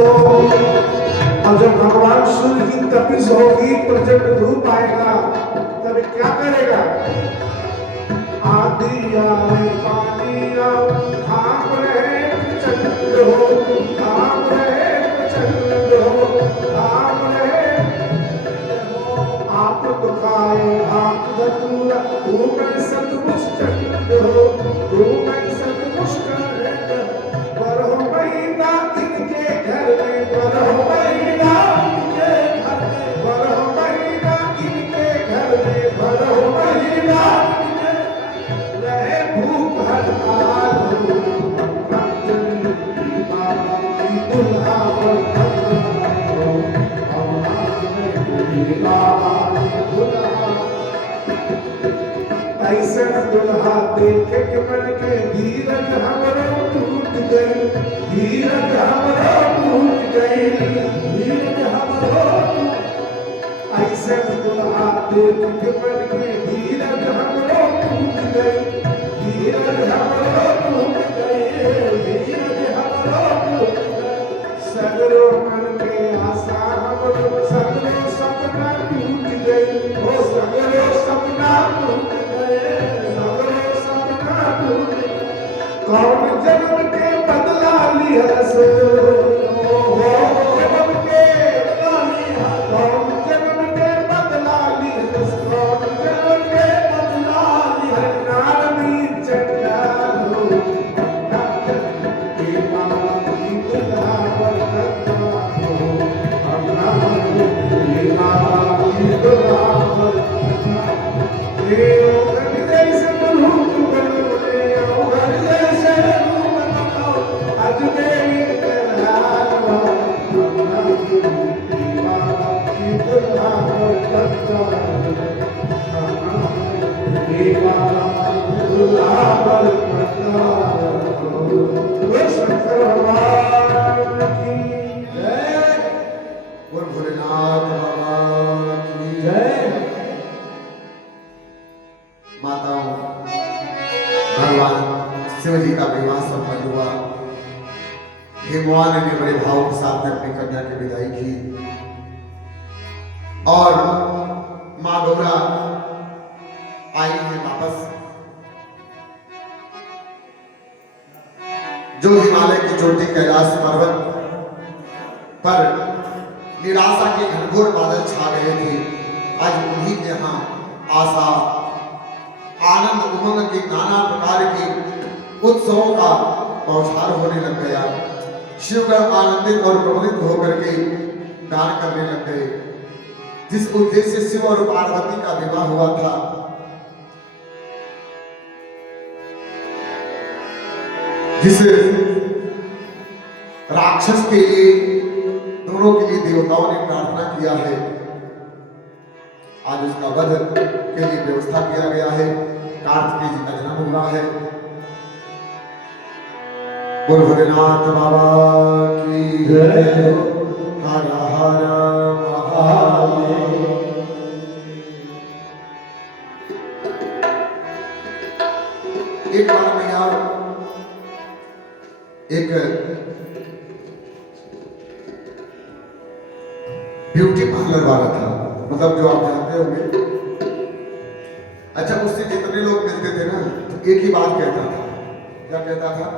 हो। और जब भगवान सूर्य की तपिश होगी, प्रचंड धूप आएगा, तब क्या करेगा? आधी आए पानी आओ, खाप रहे प्रचंड हो, खाप रहे प्रचंड हो, खाप रहे। आप दुखाए आप धतूरा, तू मैं सतमुष्ट हो, तू मैं सतमुष्ट बरहो महीना इनके घर में, बरहो महीना इनके घर में, बरहो महीना इनके घर में, बरहो महीना रहे भूख हड़ताल हो। दुल्हा ऐसा दुल्हा देखे के मन के धीरज हमरो टूट गई, धीरज हमरो टूट गई, धीरज हमरो। ऐसा दुल्हा देख के मन के धीरज हमरो टूट गई, धीरज हमरो टूट गई, धीरज हमरो टूट गई। सगरो मन के आशा हमरो, सगरो सपना टूट गई, ओ सगरो सपना टूट गए, सगरो सपना टूट गए। कौन जन्म के बदला लिहस, जन्म के कौन जन्म के बदला लिहस, कौन जन्म के बदला लिहस। नारमी चंडाल हो, के माला की दुल्हा बरकत हो, के माला की दुल्हा बरकत हो। जैसे दुल्हू बने आओ, घर जैसे अजमेर करहार की दुल्हा बरकत हो, दुल्हा बरकत हो। शंकर भगवान की जय, बोल भोलेनाथ बाबा की जय। माताओं, भगवान शिव जी का विवाह संपन्न हुआ। हिमवान ने बड़े भाव के साथ में अपनी कन्या की विदाई की और मां गौरा आई है वापस। जो हिमालय की चोटी कैलाश पर्वत पर निराशा के घनघोर बादल छा गए थे, आज उन्हीं के यहाँ आशा आनंद उमंग के नाना प्रकार के उत्सवों का बौछार होने लग गया। शिवगण आनंदित और प्रबलित होकर के दान करने लग गए। जिस उद्देश्य से शिव और पार्वती का विवाह हुआ था, जिस राक्षस के लिए दोनों के लिए देवताओं ने प्रार्थना किया है, आज उसका वध के लिए व्यवस्था किया गया है। कार्तिकेय जी का जन्म हुआ है। बोल भोलेनाथ बाबा की जय। हर हर महादेव। एक बार में यार एक ब्यूटी पार्लर वाला था, मतलब जो आप जानते होंगे। अच्छा, उससे जितने लोग मिलते थे ना, तो एक ही बात कहता था। क्या कहता था?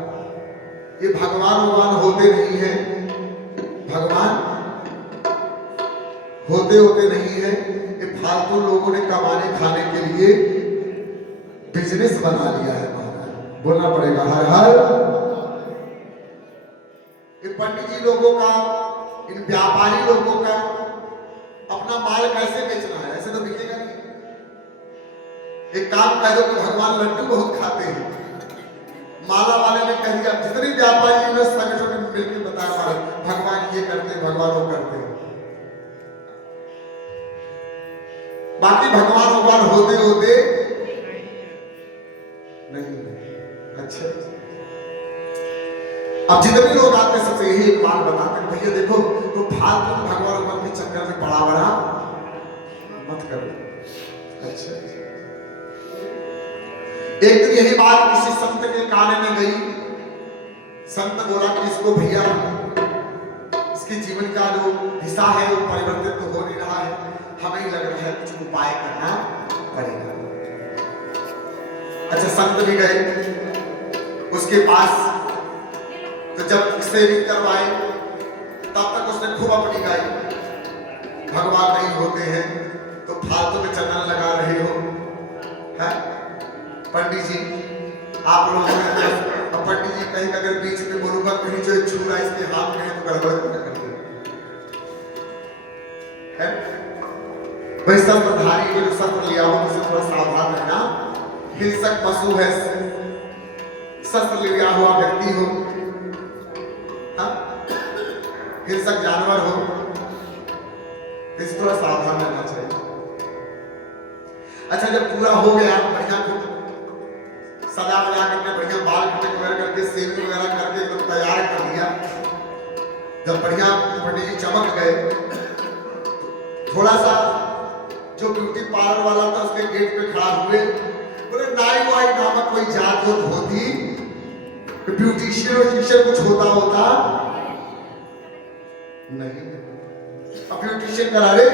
ये भगवान होते नहीं है, भगवान होते नहीं है। ये फालतू लोगों ने कमाने खाने के लिए बिजनेस बना लिया है। महाराज बोलना पड़ेगा हर हर। ये पंडित जी लोगों का, इन व्यापारी लोगों का अपना माल कैसे बेचना है, ऐसे तो बिकेगा नहीं। एक काम कह दो कि भगवान लड्डू बहुत खाते हैं, माला वाले ने कह दिया, जितने व्यापारी ने संगठन में मिलकर बताया भगवान ये करते, भगवान वो करते। बाकी भगवान होते होते नहीं। अच्छा, अब जितने लोग आते हैं सबसे यही एक बात बताते हैं, भैया देखो तो फालतू भगवान के चक्कर में बड़ा बड़ा मत करो। अच्छा, एक दिन यही बात किसी संत के काने में गई। संत बोला कि इसको भैया इसके जीवन का जो दिशा है वो परिवर्तित तो हो नहीं रहा है। हमें ही लग रहा है कुछ उपाय करना पड़ेगा। अच्छा, संत भी गए उसके पास, तो जब सेविंग करवाए तब तक उसने खूब अपनी गाई, भगवान नहीं होते हैं तो फालतू में चंदन लगा रहे हो, है पंडित जी आप लोगों ने। अब पंडित जी कहीं अगर बीच में बोलूंगा कहीं जो छूरा इसके हाथ में है तो गड़बड़ कर दे, वही शस्त्रधारी जो शस्त्र लिया हो उसे थोड़ा सावधान रहना। हिंसक पशु है, शस्त्र लिया हुआ व्यक्ति हो, हिंसक जानवर हो, इस थोड़ा सावधान रहना चाहिए। अच्छा, जब पूरा हो गया बढ़िया सजा बजा करके बढ़िया बाल कटिंग वगैरह करके सेविंग वगैरह करके एकदम तैयार कर दिया, जब बढ़िया पंडित जी चमक गए, थोड़ा सा जो ब्यूटी पार्लर वाला था उसके गेट पे खड़ा हुए, बोले नाई वाई नामक कोई जात होती, ब्यूटिशियन और टीचर कुछ होता नहीं। अब ब्यूटिशियन करा रहे,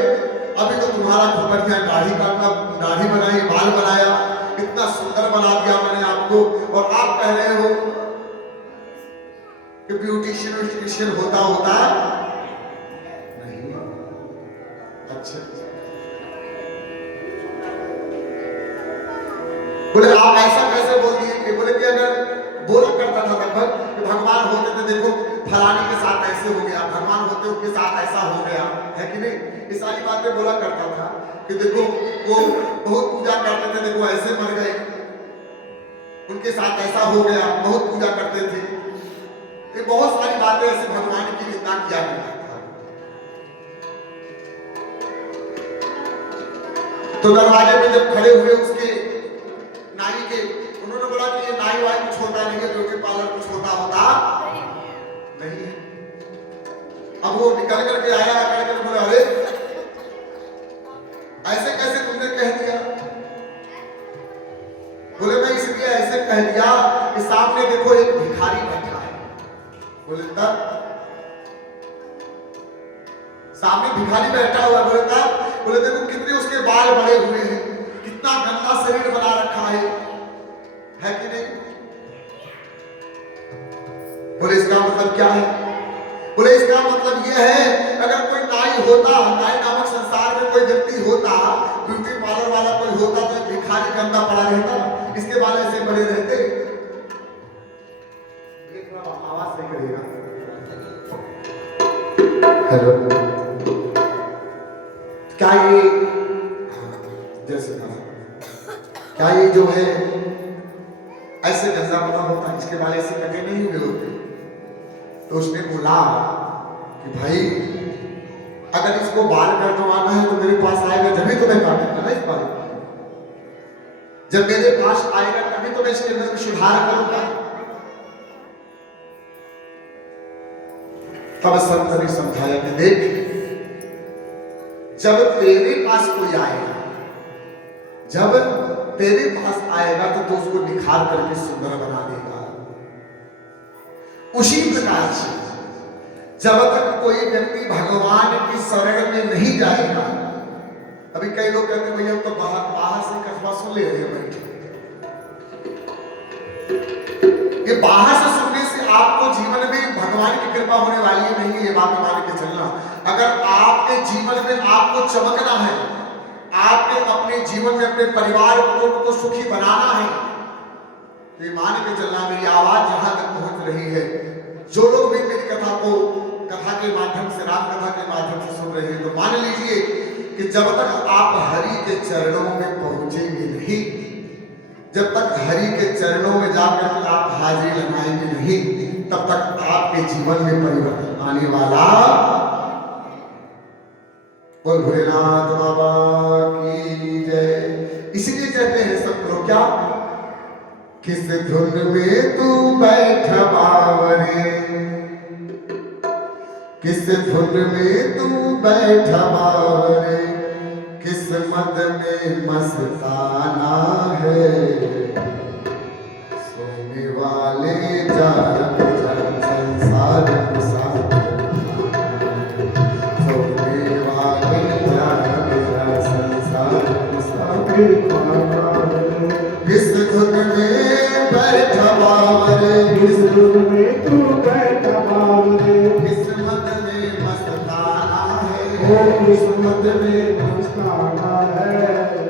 अभी तो तुम्हारा खूब बढ़िया दाढ़ी बनाई, बाल बनाया, इतना सुंदर बना दिया मैंने आपको, और आप कह रहे हो कि ब्यूटिशियन और टीचर होता नहीं। अच्छा, बोले आप ऐसा कैसे बोल दिए कि बोले कि अगर बोला करता था लगभग कि भगवान होते थे, देखो फलानी के साथ ऐसे हो गया, भगवान होते उनके साथ ऐसा हो गया, है कि नहीं? ये सारी बातें बोला करता था कि देखो वो बहुत पूजा करते थे, देखो ऐसे मर गए, उनके साथ ऐसा हो गया, बहुत पूजा करते थे। ये बहुत सारी बातें ऐसे भगवान की निंदा किया करता था। तो दरवाजे में जब खड़े हुए उसके नाई के, उन्होंने बोला कि ये नाई वाई कुछ होता नहीं है, ब्यूटी पार्लर कुछ होता नहीं है। अब वो निकल करके आया, करके बोला अरे ऐसे कैसे तुमने कह दिया? बोले मैं इसलिए ऐसे कह दिया कि सामने देखो एक भिखारी बैठा है। बोले तब सामने भिखारी बैठा हुआ, बोले तब? बोले देखो कितने उसके बाल बड़े हुए हैं, कितना गंदा शरीर बना रखा है कि नहीं? बोले इसका मतलब क्या है? बोले इसका मतलब यह है अगर कोई नाई होता, नाई नामक संसार में कोई व्यक्ति होता, ब्यूटी पार्लर वाला कोई होता तो भिखारी गंदा पड़ा रहता, इसके बाल ऐसे बड़े रहते। आवाज सही करिएगा। हेलो, क्या ये जैसे क्या ये जो है ऐसे गंदा पड़ा होता, इसके बाल ऐसे कटे नहीं हुए होते? तो उसने बोला कि भाई अगर इसको बाल कटवाना है तो मेरे पास आएगा, जब ही तो मैं काटूंगा ना इस बाल। जब मेरे पास आएगा तभी तो मैं इसके अंदर में सुधार करूंगा। तब संत ने समझाया कि देख, जब तेरे पास कोई आएगा, जब तेरे पास आएगा तो उसको निखार करके सुंदर बना देगा। उसी प्रकार से जब तक कोई व्यक्ति भगवान की शरण में नहीं जाएगा, अभी कई लोग कहते हैं भैया हम तो बाहर से कस्बा सुन ले रहे हैं बैठे, ये बाहर से सुनने से आपको जीवन में भगवान की कृपा होने वाली है नहीं, ये बात मान के चलना। अगर आपके जीवन में आपको चमकना है, आपके अपने जीवन में अपने परिवार को सुखी बनाना है, तो ये मान के चलना। मेरी आवाज जहां तक पहुंच रही है, जो लोग भी मेरी कथा को कथा के माध्यम से, राम कथा के माध्यम से सुन रहे हैं, तो मान लीजिए कि जब तक आप हरि के चरणों में पहुंचेंगे नहीं, जब तक हरि के चरणों में जाकर आप हाजिरी लगाएंगे नहीं, तब तक आपके जीवन में परिवर्तन आने वाला। बोल भोलेनाथ बाबा की जय। इसीलिए कहते हैं सब लोग क्या, किस धुन में तू बैठ बावरे, किस धुन में तू बैठ बावरे, किस मद में मस्ताना है, सोने वाले जान संसार किस्मत में तू बैठा बावरे, किस्मत में मस्ताना है, ओ किस्मत में मस्ताना है।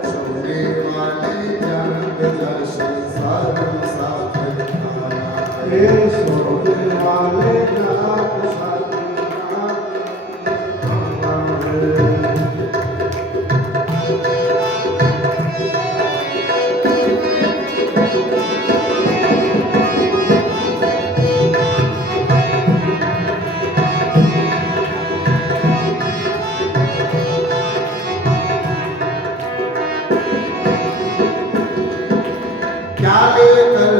सोने वाले जन्म दर्शन साधु साथ खाना ये है। सोने वाले जात साथी क्या लेकर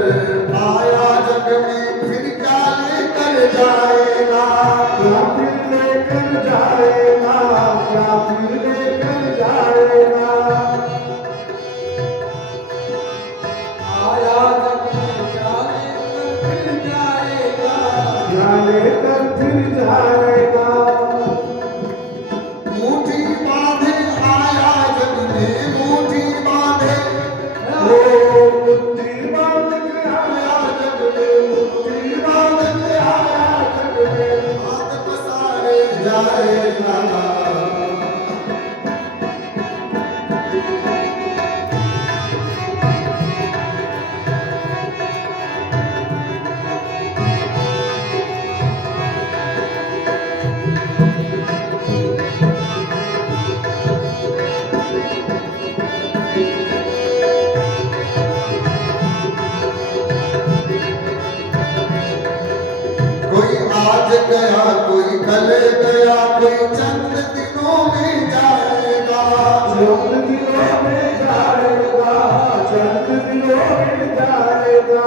आया जग में, फिर क्या लेकर जाएगा। क्या फिर लेकर जाएगा, क्या फिर लेकर जाएगा। आया जग में क्या लेकर फिर जाएगा। क्या लेकर फिर जाएगा। मुट्ठी बांधे आया जग में, मुट्ठी बांधे ओ मुट्ठी बांध के आया जग में, मुट्ठी बांध के आया जग में। हाथ पसारे जाएगा। कोई आज गया, कोई कल गया, कोई चंद दिनों में जाएगा। चंद दिनों में जाएगा, चंद दिनों में जाएगा।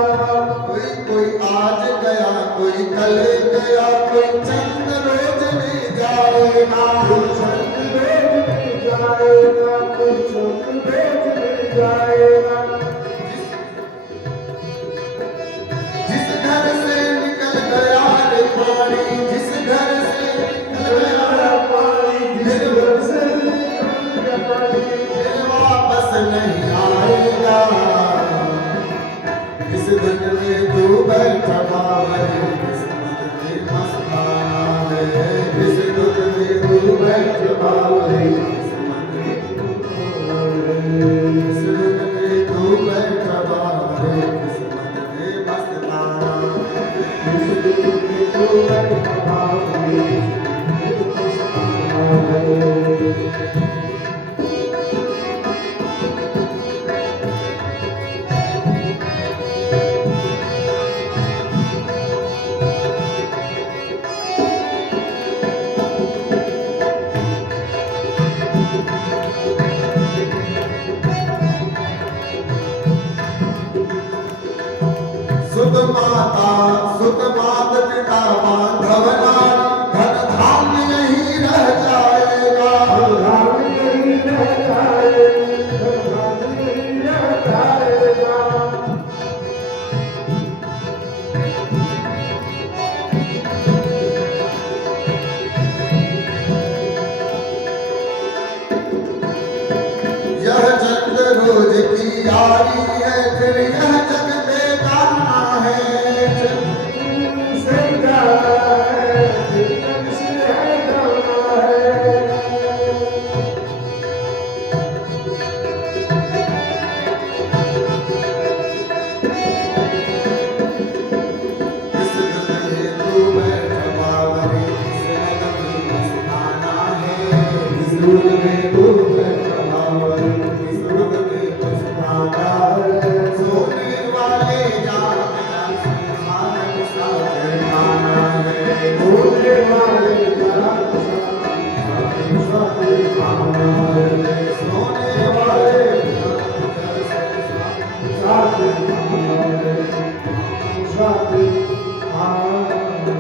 कोई आज गया, कोई कल गया, कोई चंद रोज में जाएगा। कोई चंद रोज में जाएगा, कोई चंद रोज में जाएगा। जिस घर से निकल गया रे पानी, जिस घर से निकल गया पानी, जिस घर से निकल गया पानी, फिर वापस नहीं आएगा। इस दिन में तू बैठा बावरे, किस्मत में मस्ताना है। इस दिन में तू बैठा बावरे, किस्मत में इस दिन में तू बैठा बावरे, किस्मत में मस्ताना है। इस दिल में तू बैठा बावरे, मस्ताना है। सुत माता सुत मात पिता बांधव नारी, धन धाम यही रह जाएगा। धाम यही रह जाएगा, धाम यही रह जाएगा। यह जग रोज की यारी है, फिर यह जग बेगाना है। से जाना है, जग से है जाना है। इस दिन में तू बैठा बावरे, किस्मत में मस्ताना है। इस दिन में तू बैठा बावरे, किस्मत में मस्ताना है। सोने वाले जाने साथ साथ खाना है। भोले वाले जात साथी साथी खाना है। सोने वाले साथी खाना है, साथी खाना है।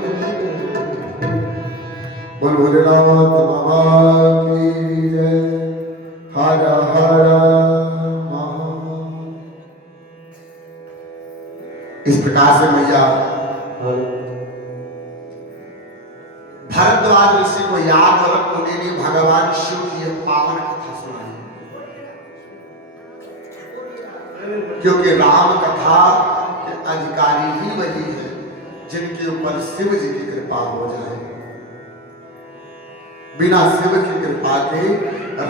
बोल भोलेनाथ बाबा की जय। हर हर महादेव। इस प्रकार से मैया भरद्वाज ऋषि को याद और उन्होंने भगवान शिव की यह पावन कथा सुनाई, क्योंकि राम कथा के अधिकारी ही वही है। जिनके ऊपर शिव जी की कृपा हो जाए। बिना शिव की कृपा के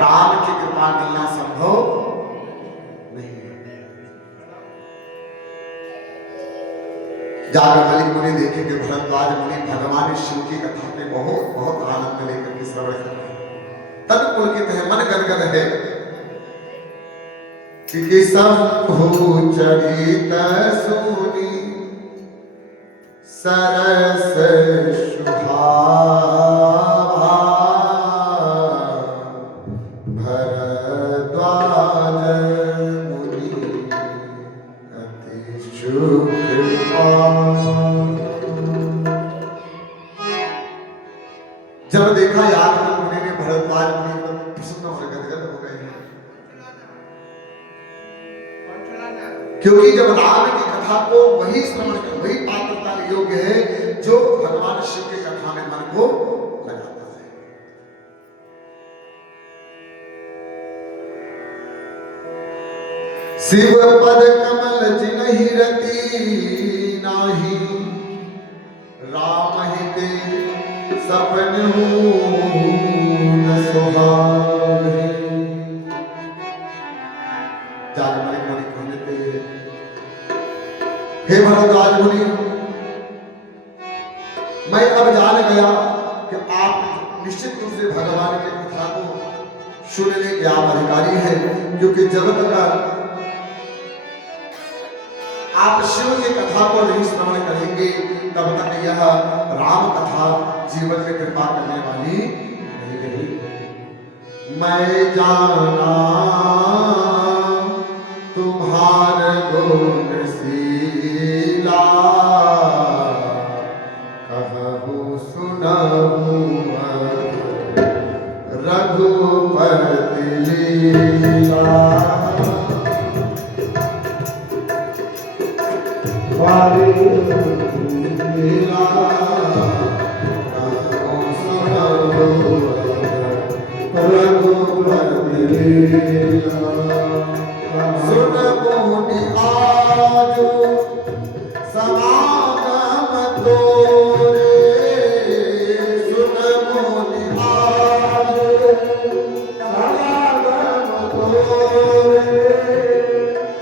राम की कृपा मिलना संभव नहीं है। जाकर मलिक मुनि देखे कि भरद्वाज मुनि भगवान शिव की कथा में बहुत बहुत आनंद लेकर के श्रवण कर रहे हैं। तब पुलकित है, मन गदगद है कि शंभु चरित सुनी सरस शुभावा भरद्वाज मुनि अति शुक्रपाल। जब देखा यार मुनि ने भरद्वाज मुनि एकदम प्रसन्न और गदगद हो गए हैं, क्योंकि जब राम की कथा को वही श्रवण कर, वही पात्रता योग्य है जो भगवान शिव की कथा में मन को लगाता है। शिव पद कमल जिनहि रति नाही, राम हिते सपन न सुहाए। जागमलिक मुनि कहते हैं, हे भरद्वाज मुनि, मैं अब जान गया कि आप निश्चित रूप से भगवान की कथा को सुनने के आप अधिकारी हैं, क्योंकि जब तक आप शिव की कथा को नहीं श्रवण करेंगे तब तक यह राम कथा जीवन में कृपा करने वाली नहीं रही। मैं जाना तुम्हार गुण शीला, कहूँ सुनहूँ रघुपति लीला। लीला कहूँ सुनहूँ रघुपति लीला। सुन मोहि आजु समागम तोरे, सुन मोहि आजु समागम तोरे।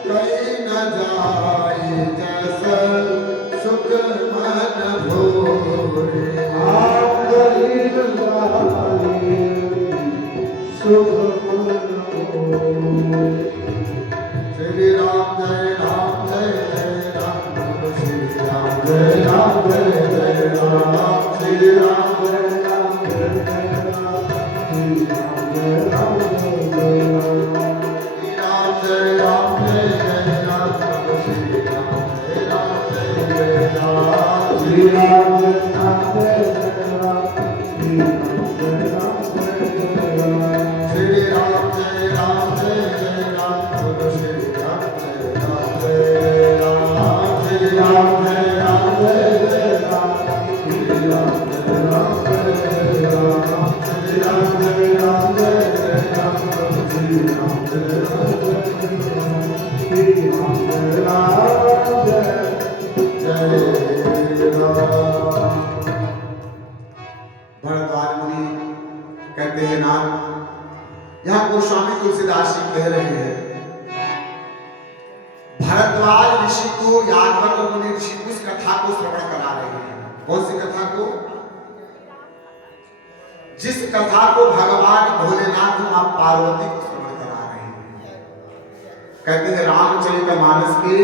कहीं न जाए जस सुख मन भोरे, आप कहीं न जाए सुख मन भोरे। श्री राम जय राम जय जय राम, श्री राम जय राम जय जय राम, श्री राम जय राम जय जय राम, श्री राम जय राम जय जय राम, श्री राम जय राम जय जय राम, श्री राम जय राम जय जय राम, श्री राम जय राम जय जय राम, श्री राम जय राम जय जय राम, श्री राम जय राम जय जय राम, श्री राम जय राम जय जय राम, श्री राम जय राम जय जय राम, श्री राम जय राम जय जय राम, श्री राम जय राम जय जय राम, श्री राम जय राम जय जय राम। भरद्वाज मुनि कहते हैं नाथ, यहाँ गोस्वामी तुलसीदास जी कह रहे हैं, भरद्वाज ऋषि को याज्ञवल्क्य मुनि ऋषि उस कथा को श्रवण करा रहे हैं। कौन सी कथा को? जिस कथा को भगवान भोलेनाथ मां पार्वती को श्रवण करा रहे हैं। कहते हैं रामचरितमानस के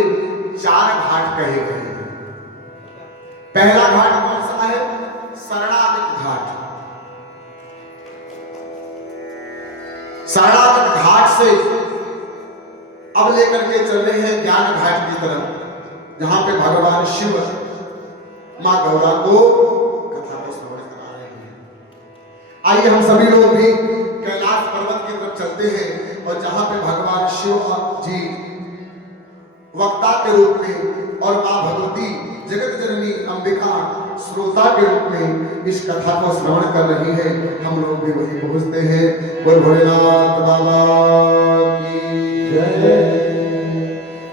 4 घाट कहे गए हैं। पहला घाट कौन सा है? शरणागत घाट। शरणागत घाट से अब लेकर के चल रहे हैं ज्ञान घाट की तरफ, जहां पे भगवान शिव मां गौरा को कथा को श्रवण करा रहे हैं। आइए हम सभी लोग भी कैलाश पर्वत की तरफ चलते हैं और जहां पे भगवान शिव जी वक्ता के रूप में और मां भगवती जगत जननी अंबिका श्रोता के रूप में इस कथा को श्रवण कर रही है। हम लोग भी वहीं पहुंचते हैं। बोल भोलेनाथ बाबा की जय।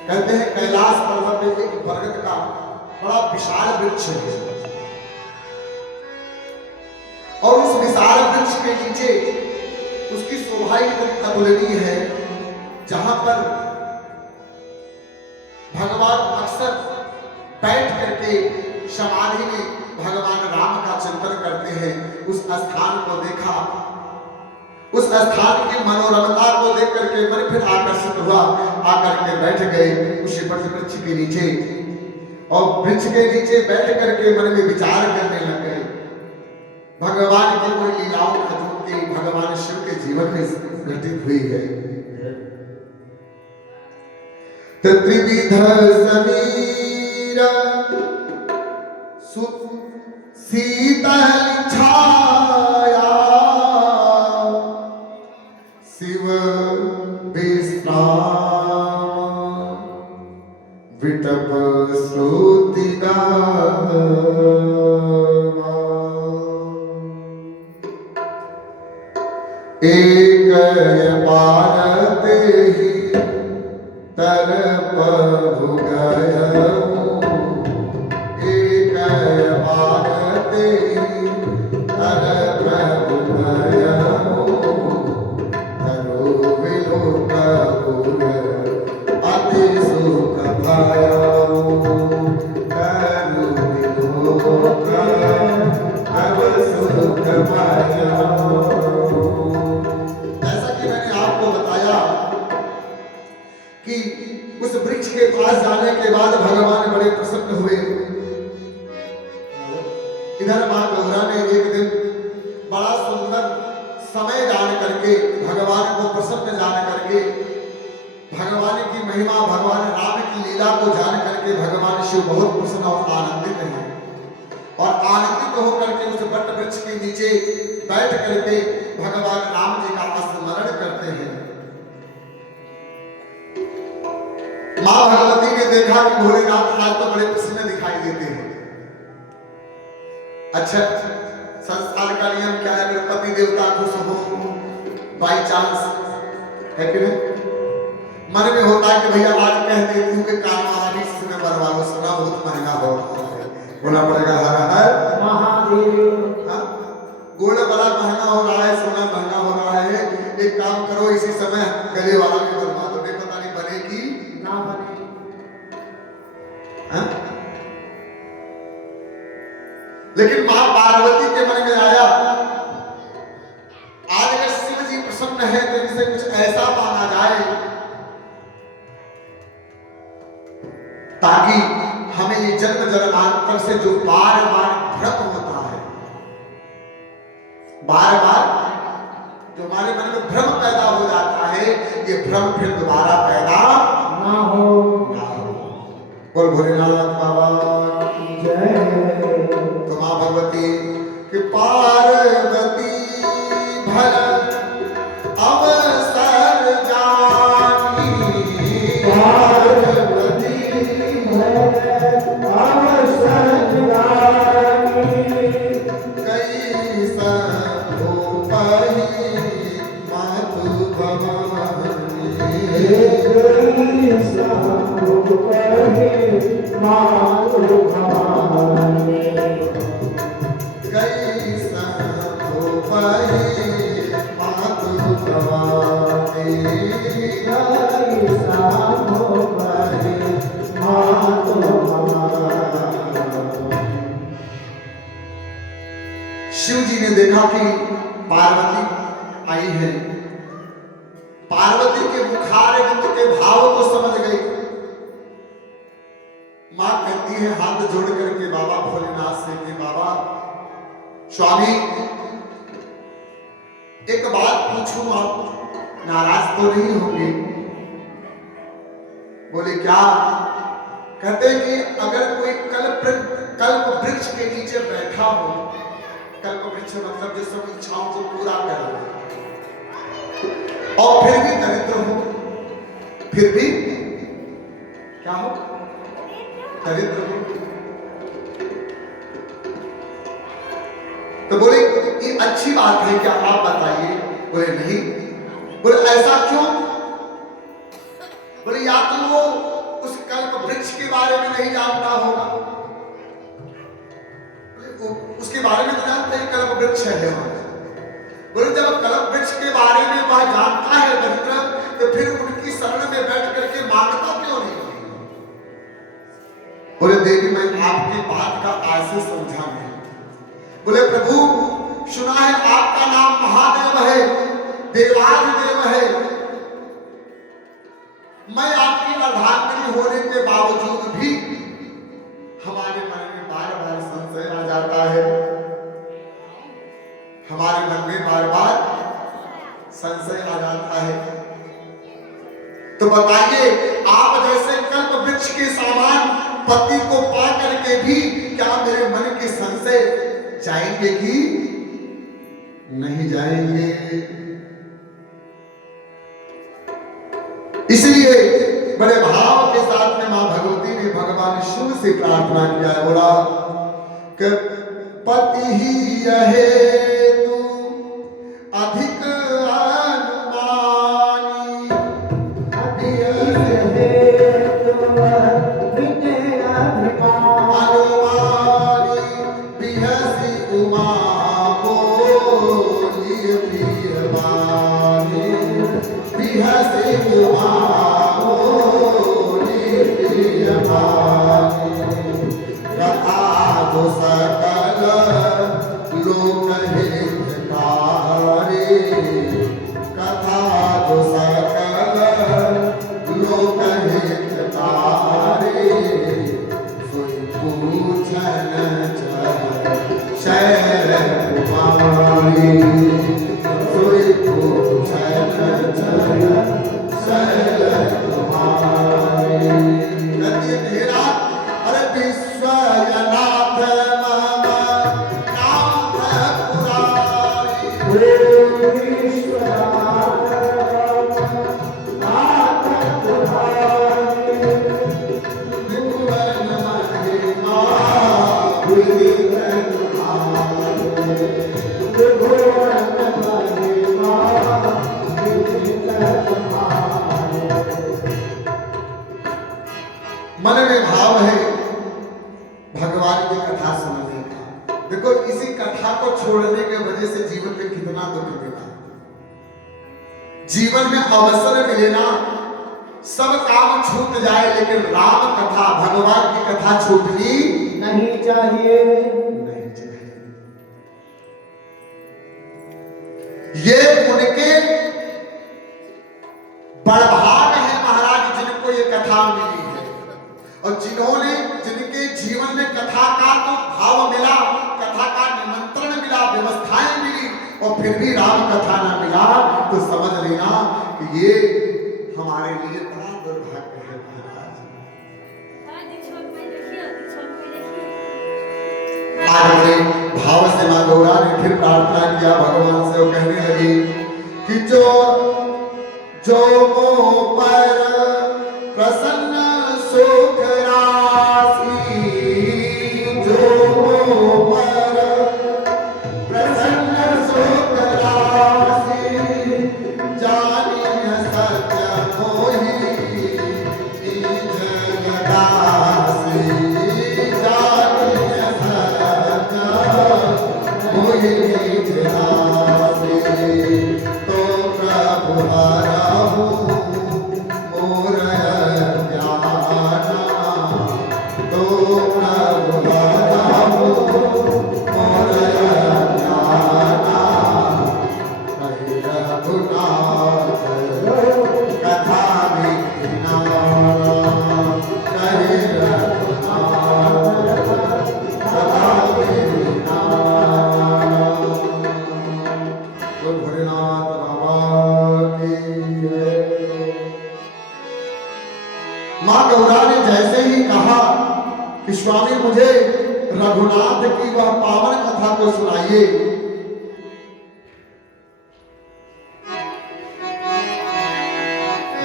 कहते हैं कैलाश पर्वत में एक बरगद का बड़ा विशाल वृक्ष है और उस विशाल वृक्ष के नीचे उसकी शोभा इतनी अतुलनीय है, जहां पर भगवान अक्सर बैठ करके समाधि में भगवान राम का चिंतन करते हैं। उस स्थान को देखा, उस स्थान की मनोरमता को देख करके मन फिर आकर्षित हुआ, आकर के बैठ गए उसी वट वृक्ष के नीचे और वृक्ष के नीचे बैठ करके मन में विचार करने लग गए भगवान की कोई लीलाओं का जो कि भगवान शिव के जीवन में घटित हुई है। त्रिविध समीरा शीतल छाया शिव विश्राम विटप श्रुति एक पारत ही तरप हो गया, एक पारत ही तरप हो गया, तरो विलोक अति सुख पाया, तरो विलोक अब सुख पाया। कि उस वृक्ष के पास जाने के बाद भगवान बड़े प्रसन्न हुए। इधर मां गौरा ने एक दिन बड़ा सुंदर समय जान करके भगवान को प्रसन्न जान करके भगवान की महिमा, भगवान राम की लीला को जान करके भगवान शिव बहुत प्रसन्न और आनंदित हैं और आनंदित होकर के उस वट वृक्ष के नीचे बैठ करके भगवान राम जी का स्मरण करते हैं। मां भगवती ने देखा कि भोलेनाथ आज तो बड़े प्रसन्न दिखाई देते हैं। अच्छा, संस्कार का नियम क्या है? अगर पति देवता खुश हो बाई चांस, है कि नहीं? मन में होता है कि भैया आज कह देती हूँ कि काम वाला भी इसमें बनवा लो, सोना बहुत महंगा हो होना पड़ेगा। हर हर महादेव। गोल्ड बड़ा महंगा हो रहा है, सोना महंगा हो रहा है, एक काम करो इसी समय गले वाला भी बनवा दो, नहीं पता नहीं बनेगी ना बने। लेकिन मां पार्वती के मन में आया आज अगर शिव जी प्रसन्न है तो इनसे कुछ ऐसा मांगा जाए ताकि हमें ये जन्म जन्मांतर से जो बार बार भ्रम होता है, बार बार जो हमारे मन में भ्रम पैदा हो जाता है, ये भ्रम फिर दोबारा पैदा ना हो। बोल भोलेनाथ बाबा की जय। तो मां भगवती कि पार्वती भर अवसर जानी, पार्वती भर अवसर जानी, कैसा हो पाई मातु भवानी, कैसा हो पाई मातु भवानी, कैसा हो पाई मातु भवानी, कैसा हो पाई मातु भवानी। शिव जी ने देखा कि पार्वती आई है, पार्वती के मुखार बिंदु के भाव को समझ गई। मां कहती है हाथ जोड़ करके बाबा भोलेनाथ से कि बाबा स्वामी एक बात पूछूं, आप नाराज तो नहीं होंगे? बोले क्या? कहते कि अगर कोई कल्प वृक्ष के नीचे बैठा हो, कल्प वृक्ष मतलब जो सब इच्छाओं को पूरा करे और फिर भी दरिद्र हो, फिर भी क्या हो? दरिद्र हो। तो बोले ये अच्छी बात है क्या, आप बताइए। बोले नहीं। बोले ऐसा क्यों? बोले या तो वो उस कल्प वृक्ष के बारे में नहीं जानता होगा, उसके बारे में तो जानते हैं, कल्प वृक्ष है वहां। बोले जब कल्प वृक्ष के बारे में वह जानता है दरिद्र, तो फिर उनकी शरण में बैठ करके मांगता क्यों नहीं? बोले देवी मैं आपकी बात का आशय समझा नहीं। बोले प्रभु सुना है आपका नाम महादेव है, देवाधिदेव है। मैं आपकी अर्धांगिनी होने के बावजूद भी हमारे मन में बार बार संशय आ जाता है, हमारे मन में बार बार संशय आ जाता है। तो बताइए आप जैसे कल्प वृक्ष के समान पति को पा करके भी क्या मेरे मन के संशय जाएंगे कि नहीं जाएंगे? इसलिए बड़े भाव के साथ में मां भगवती ने भगवान शिव से प्रार्थना किया, बोला कि पति ही यहे तू अधिक अनुमानी, बिहसी उमा बोली प्रियवानी, बिहसी उमा बोली प्रियवानी। कथा जो सकल लोक हितकारी, कथा जो सकल लोक हितकारी, सोई पूछन शैल कुमारी, सोई पूछन शैल कुमारी। नदी तेरा अरे विश्वनाथ मम नाथ पुरारी, मन में भाव है भगवान की कथा सुनने का। देखो इसी कथा को छोड़ने के वजह से जीवन में कितना दुख मिला। जीवन में अवसर मिले ना, सब काम छूट जाए, लेकिन राम कथा भगवान की कथा छूटनी नहीं चाहिए, नहीं चाहिए। ये उनके बड़भाग है महाराज जिनको ये कथा मिली है, और जिन्होंने जिनके जीवन में कथा का तो भाव मिला, कथा का निमंत्रण मिला, व्यवस्थाएं मिली, और फिर भी राम कथा ना मिला, तो समझ लेना कि ये हमारे लिए बड़ा दुर्भाग्य है महाराज। आज बड़े भाव से मां गौरा ने फिर प्रार्थना किया भगवान से, वो कहने लगी कि जो मोह पर प्रसन्न सुख राशि, जो मोह पर प्रसन्न सुख राशि, जानिय सत्य मोहि निज लगासी, जानिय सत्य मोहि निज लगासी। तो प्रभु हरहु मोर अज्ञाना, तो प्रभु हरहु मोर अज्ञाना, हरि रघुनाथ कथा विधिनाना, हरि रघुनाथ कथा विधिनाना। तो भोलेनाथ बाबा की जय। मां गौरा ने जैसे ही कहा कि स्वामी मुझे रघुनाथ की वह पावन कथा को सुनाइए,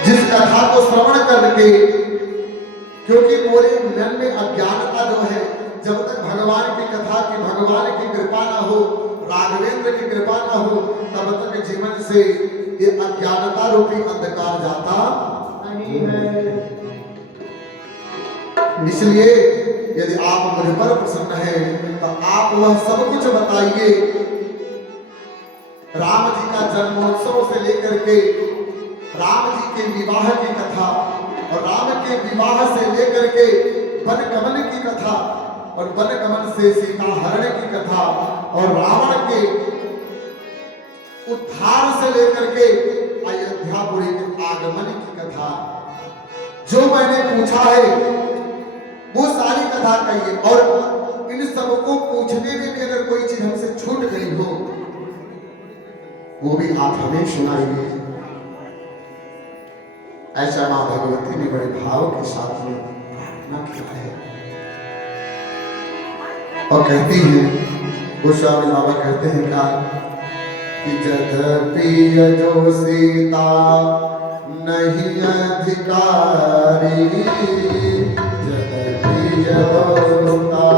जिस कथा को श्रवण करके, क्योंकि मोरे मन में अज्ञानता जो है, जब तक भगवान की कथा की भगवान की कृपा ना हो, राघवेंद्र की कृपा ना हो, तब तक जीवन से ये अज्ञानता रूपी अंधकार जाता नहीं है। इसलिए यदि आप मुझ पर प्रसन्न हैं तो आप वह सब कुछ बताइए। राम जी का जन्मोत्सव से लेकर के राम जी के विवाह की कथा और राम के विवाह से लेकर के वनगमन की कथा और वनगमन से सीता हरण की कथा और रावण के उद्धार से लेकर के अयोध्यापुरी के आगमन की कथा जो मैंने पूछा है वो सारी कथा कहिए। और इन सबको पूछने में भी अगर कोई चीज हमसे छूट गई हो वो भी आप हमें सुनाइए। ऐसा मां भगवती ने बड़े भाव के साथ में प्रार्थना किया है और कहती हैं गोस्वामी बाबा कहते हैं क्या कि यद्यपि जो सीता नहीं अधिकारी, यद्यपि जो सीता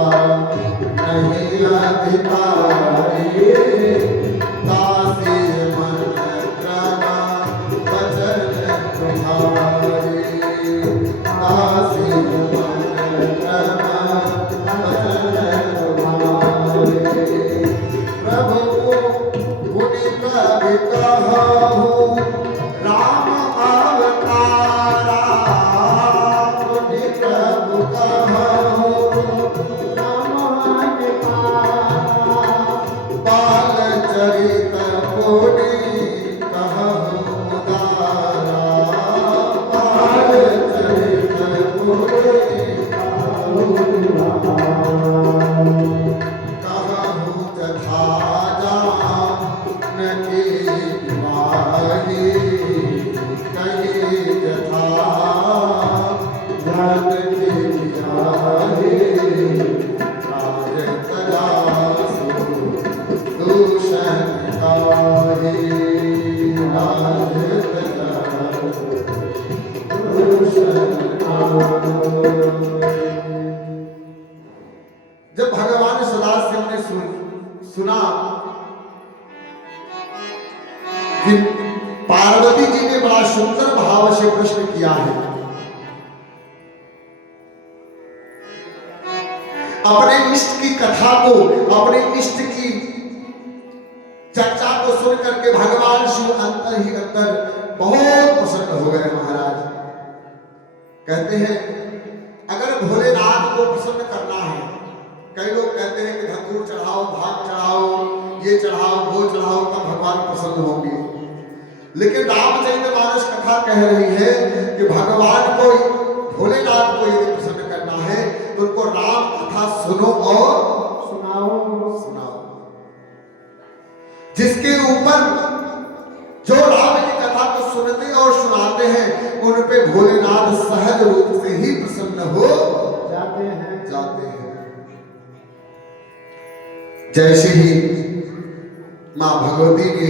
नहीं अधिकारी, दासी मन रमा वचन तुम्हारे, दासी मन रमा वचन तुम्हारे। प्रभु मुनि कवि कहूँ राम अवतारा, मुनि प्रभु कहूँ राम अवतारा, बाल चरित पुनि कहूँ उदारा, बाल चरित पुनि कहूँ उदारा, कहूँ तथा जान की माही, कहीं जथा जान की माही, राज तलासु दूषण काहे, राज तलासु दूषण काहे। जब भगवान सदाशिव ने सुना कि पार्वती जी ने बड़ा सुंदर भाव से प्रश्न किया है, अपने इष्ट की कथा को, अपने इष्ट की चर्चा को सुन करके भगवान शिव अंतर ही अंतर बहुत प्रसन्न हो गए महाराज। कहते हैं अगर भोलेनाथ को प्रसन्न करना है, कई लोग कहते हैं कि धतूर चढ़ाओ, भांग चढ़ाओ, ये चढ़ाओ, वो चढ़ाओ, तब भगवान प्रसन्न होंगे। लेकिन रामचरितमानस कथा कह रही है कि भगवान को, भोलेनाथ को यदि प्रसन्न करना है तो उनको राम कथा सुनो और सुनाओ। जिसके ऊपर जो राम की कथा को सुनते और सुनाते हैं उन पे भोलेनाथ सहज रूप से ही प्रसन्न हो जाते हैं। जैसे ही मां भगवती ने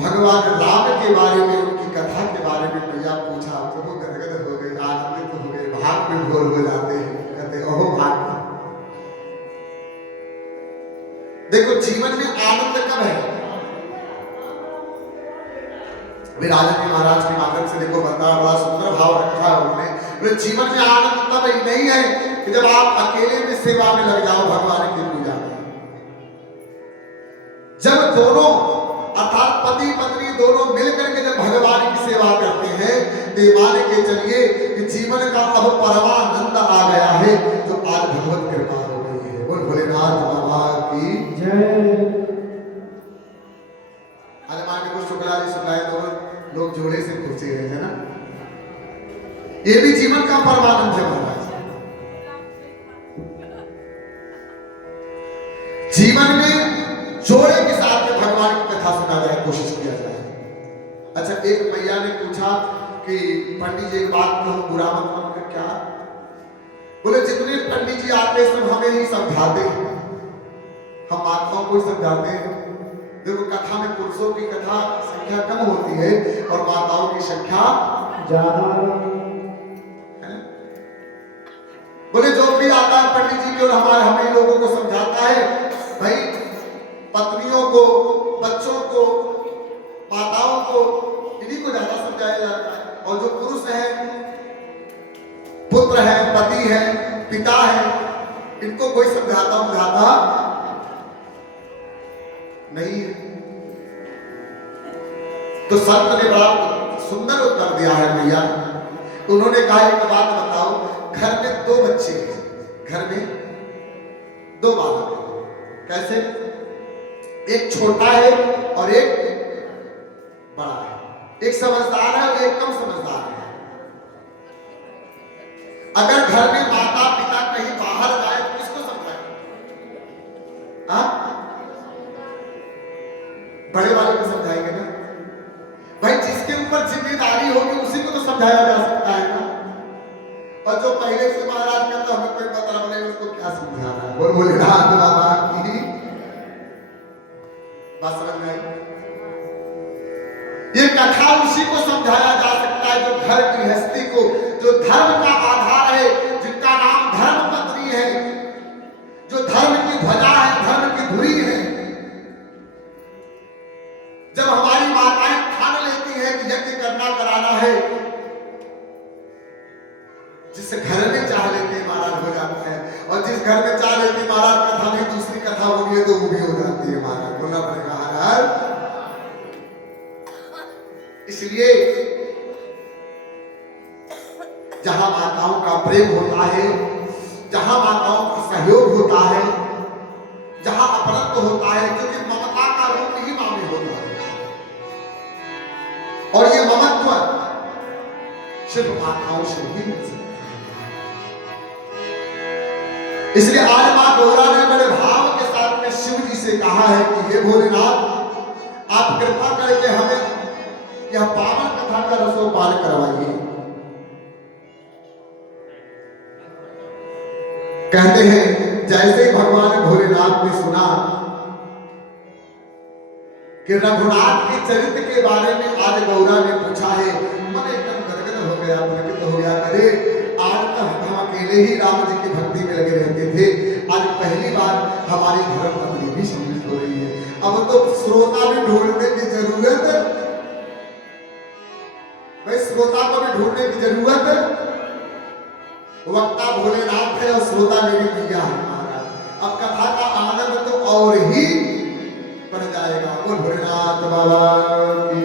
भगवान राम के बारे में, उनकी कथा के बारे में मैया पूछा तो वो गदगद हो गए, आनंदित हो गए, भाग में भोर हो जाते हैं। कहते ओहो भाग। देखो जीवन में आनंद कब है? राजा जी महाराज के माध्यम से देखो बता, बड़ा सुंदर भाव रखा है उन्होंने। जीवन में आनंद तब नहीं है कि जब आप अकेले में सेवा में लग जाओ भगवान की पूजा में। जब दोनों अर्थात पति पत्नी दोनों मिलकर के जब भगवान की सेवा करते हैं तो मान के चलिए कि जीवन का अब परमानंद आ गया है, जो आज भगवत कृपा हो गई है। बोल भोलेनाथ बाबा की जय। मान के शुक्राजी शुक्राए दोनों लोग जोड़े से पूछे गए हैं ना, ये भी जीवन का परमानंद है महाराज। जीवन में जोड़े के साथ में भगवान की कथा सुना जाए, कोशिश किया जाए। अच्छा, एक मैया ने पूछा कि पंडित जी एक बात कहूं, बुरा मत मानकर। क्या? बोले जितने पंडित जी आते सब हमें ही समझाते हैं, हम माताओं को ही समझाते हैं। देखो कथा में पुरुषों की कथा संख्या कम होती है और माताओं की संख्या ज्यादा है। बोले जो भी आता है पंडित जी की और हमें लोगों को समझाता है, भाई पत्नियों को, बच्चों को, माताओं को, इन्हीं को ज्यादा समझाया जाता है। और जो पुरुष है पुत्र पुत्र है, पति है, पिता है, इनको कोई समझाता नहीं है। तो संत ने बड़ा सुंदर उत्तर दिया है भैया। उन्होंने कहा एक बात बताओ, घर में 2 बच्चे हैं, घर में 2 बालक हैं, कैसे? एक छोटा है और एक बड़ा है, एक समझदार है और एक कम समझदार है। अगर घर में माता पिता कहीं बाहर जाए तो किसको समझाए? बड़े वाले को समझाएंगे ना भाई, जिसके ऊपर जिम्मेदारी होगी उसी को तो समझाया जा सकता है ना। और जो पहले से महाराज का तो हमें कोई मतलब नहीं, उसको क्या समझाना है? बोल बोले रात बाबा की बात समझ में आई? ये कथा उसी को समझाया जा सकता है जो घर गृहस्थी को, जो धर्म का आधार है, जिनका नाम धर्म पत्नी है, जो धर्म की ध्वजा है, धर्म की धुरी है। जब हमारी माताएं ठान लेती है कि यज्ञ करना कराना है, जिस घर में चाह लेते महाराज हो जाता है, और जिस घर में चाह लेते महाराज कथा नहीं दूसरी कथा होगी है तो वो भी हो जाती है महाराज। बोलना पड़ेगा महाराज। इसलिए जहां माताओं का प्रेम होता है, जहां माताओं का सहयोग होता है, जहां अपनत्व होता है, क्योंकि ममता का रूप ही मां में होता है, और ये ममत्व सिर्फ माताओं से ही मिल सकता है। इसलिए आज मां गौरा ने बड़े भाव के साथ में शिव जी से कहा है कि हे भोलेनाथ, आप कृपा करके हमें यह पावन कथा का रसोपान करवाइए। कहते हैं जैसे ही भगवान भोलेनाथ ने सुना कि रघुनाथ के चरित्र के बारे में आज गौरा ने पूछा है, मन एकदम गदगद हो गया, पुलकित हो गया। अरे आज तक हम अकेले ही राम जी की भक्ति में लगे रहते थे, आज पहली बार हमारी धर्म पत्नी भी सम्मिलित हो रही है। अब तो श्रोता भी ढूंढने की जरूरत है भाई, श्रोता को भी ढूंढने की जरूरत है। वक्ता भोलेनाथ है और श्रोता मेरी मैया है महाराज। अब कथा का आनंद तो और ही बढ़ जाएगा। बोल भोलेनाथ बाबा की।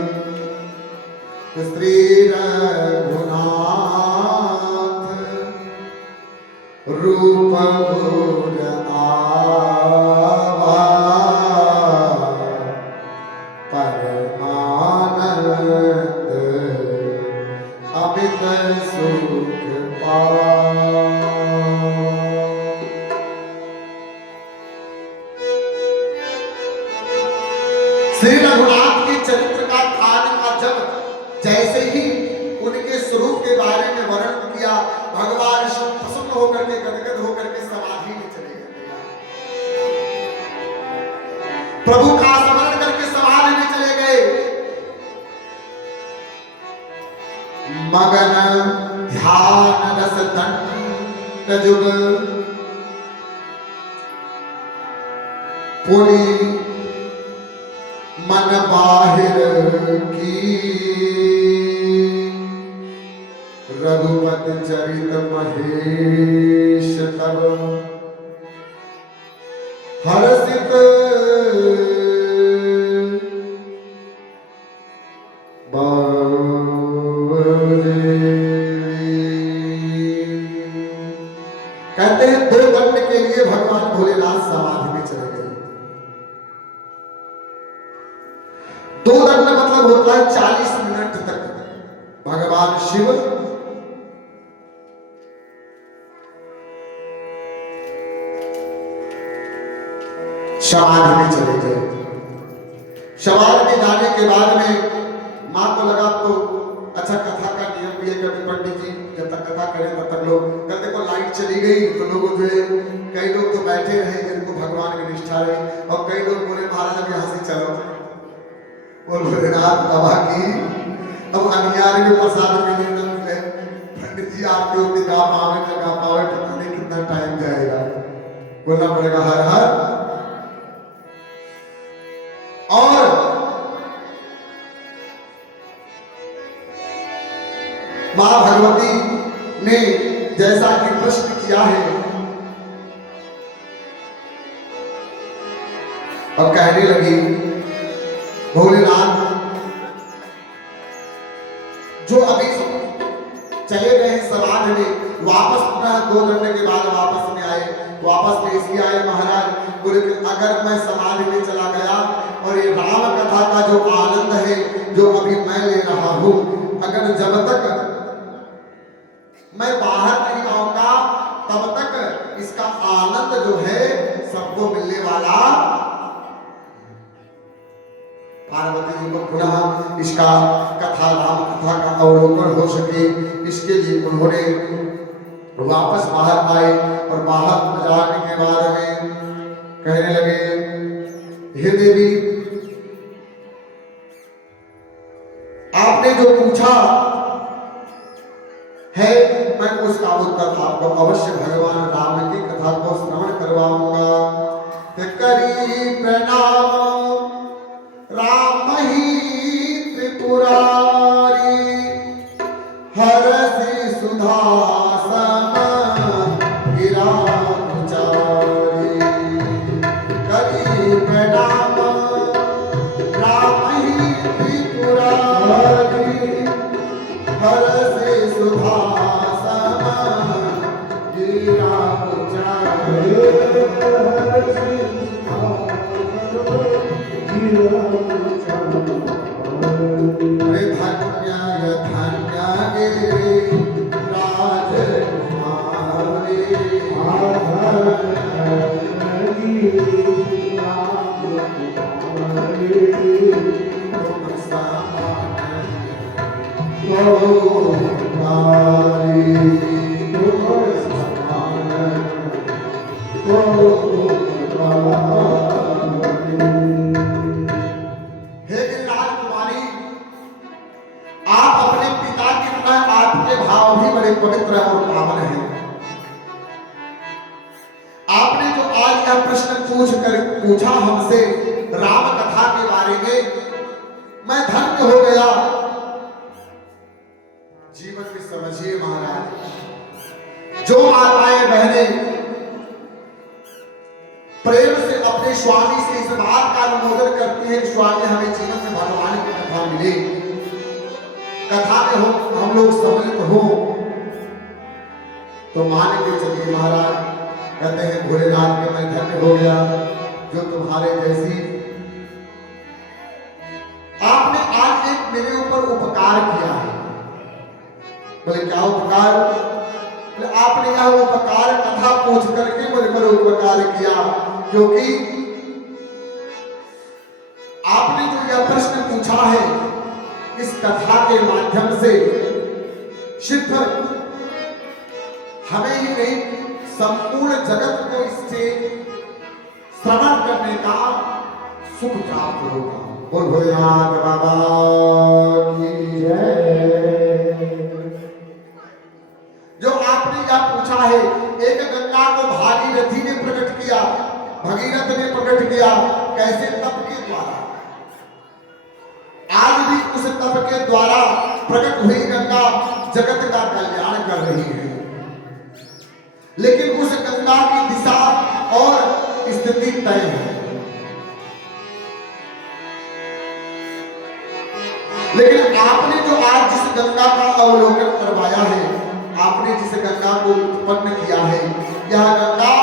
श्री रघुनाथ रूप गुर आवा परमानंद अमित सुख पावा। श्री रघुनाथ के चरित्र का ध्यान का जब जैसे ही उनके स्वरूप के बारे में वर्णन किया, भगवान शिव प्रसन्न होकर के गदगद होकर के समाधि में चले गए। प्रभु का स्मरण करके समाधि में चले गए। मगन ध्यान रस दंड जुग पुनि मन बाहिर की, रघुपति चरित महेश तब हर्षित कहते हैं 2 दंड के लिए भगवान भोलेनाथ समाधि में चले गए। 2 दंड मतलब होता है 40 मिनट तक भगवान शिव समाधि में चले गए। समाधि में जाने के बाद में मां को लगा तो अच्छा कथा का नियम भी है, कभी पंडित जी जब तक कथा करें तब तक लोग, कल देखो लाइट चली गई तो लोगों जो है कई लोग तो बैठे रहे जिनको भगवान की निष्ठा रही, और कई लोग बोले महाराज अब यहाँ से चलो। बोल भोलेनाथ बाबा की। अब अनियार में प्रसाद मिले न मिले, पंडित जी आपके ऊपर गा पावे न गा पावे, पता नहीं कितना टाइम जाएगा। बोलना पड़ेगा हर हर। और मां भगवती ने जैसा कि प्रश्न किया है और कहने लगी, भोलेनाथ जो अभी चले गए समाधि में, वापस पुनः 2 घंटे के बाद वापस में आए। वापस में इसलिए आए महाराज, बोले कि अगर मैं समाधि में चला गया और ये राम कथा का जो आनंद है जो अभी मैं ले रहा हूं, अगर जब तक मैं बाहर नहीं आऊंगा तब तक इसका आनंद जो है सबको मिलने वाला। पार्वती जी को पुनः इसका कथा, राम कथा का अवलोकन हो सके, इसके लिए उन्होंने वापस बाहर आए और बाहर जाने के बाद में कहने लगे, हे देवी आपने जो पूछा है मैं उसका उत्तर आपको अवश्य भगवान राम की कथा को श्रवण करवाऊंगा। करी प्रणाम राम ही त्रिपुरारी, हरसि सुधा सम गिराचारी। करी प्रणाम राम ही त्रिपुरारी, हरसि सुधा सम गिराचारी। पवित्र और पावन है। आपने जो आज यह प्रश्न पूछा हमसे राम कथा के बारे में, मैं धन्य हो गया। जीवन में समझिए महाराज, जो माताएं बहनें प्रेम से अपने स्वामी से इस बात का अनुमोदन करती है कि स्वामी हमें जीवन में भगवान की कथा मिले, कथा में हम लोग सम्मिलित हो, तो मान के चलिए महाराज, कहते हैं भोलेनाथ के मैं धन्य हो गया जो तुम्हारे जैसी। आपने आज एक मेरे ऊपर उपकार किया है। बोले क्या उपकार? बोले आपने यह उपकार कथा पूछ करके मेरे पर उपकार किया, क्योंकि आपने जो यह प्रश्न पूछा है इस कथा के माध्यम से सिर्फ हमें ही नहीं संपूर्ण जगत को इससे श्रवण करने का सुख प्राप्त होगा। बोल भोलेनाथ बाबा की जय। जो आपने यह पूछा है, एक गंगा को भागीरथी ने प्रकट किया, भगीरथ ने प्रकट किया, कैसे? तप के द्वारा। आज भी उस तप के द्वारा प्रकट हुई गंगा जगत का कल्याण कर रही है, लेकिन उस गंगा की दिशा और स्थिति तय है। लेकिन आपने जो आज जिस गंगा का अवलोकन करवाया है, आपने जिस गंगा को उत्पन्न किया है, यह गंगा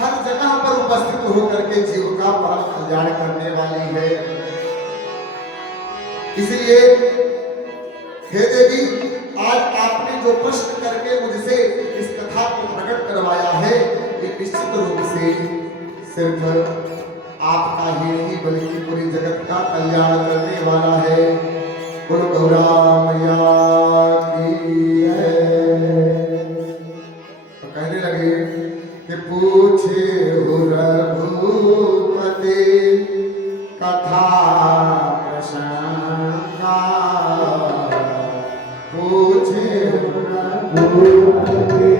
हर जगह पर उपस्थित होकर के जीव का परम कल्याण करने वाली है। इसलिए हे देवी, आज आपने जो प्रश्न करके मुझसे इस कथा को प्रकट करवाया है, ये निश्चित रूप से सिर्फ आपका ही नहीं बल्कि पूरी जगत का कल्याण करने वाला है। बोलो गौरा मैया की जय। तो कहने लगे कि पूछे हो रघुपति कथा प्रसंगा, पूछे रघुपति